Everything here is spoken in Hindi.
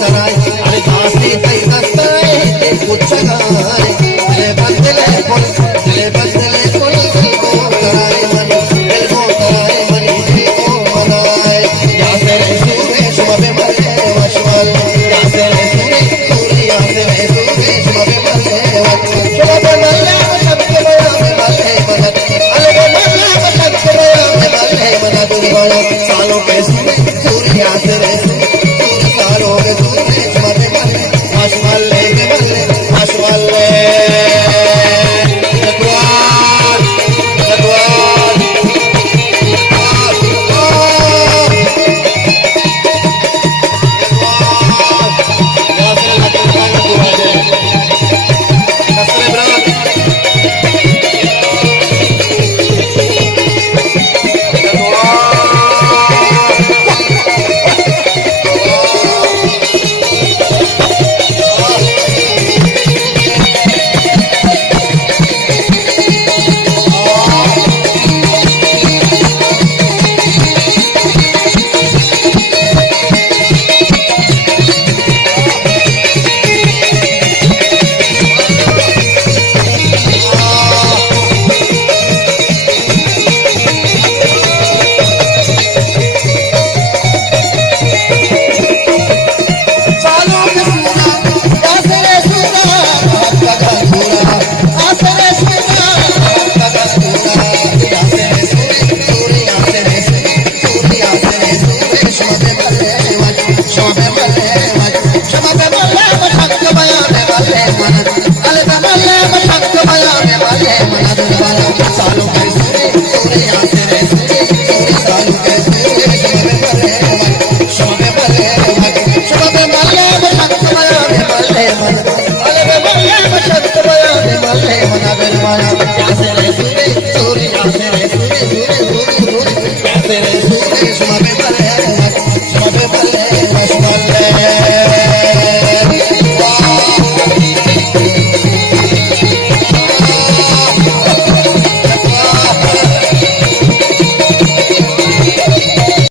कराय अरे दासी तई दस्ताय ते कुछ गाय दिले बदले कोल को कराय मनी को मनाय या से सूरज मबे मरे वशवल या से सूर्य मबे मरे शोभे मल्ला बसंत बया में मल्ले मदद अरे मल्ला बसंत बया में मल्ले मदद दुर्गण सालों के सूर्य से सालों के सूरज मबे मरे वशवल Gracias.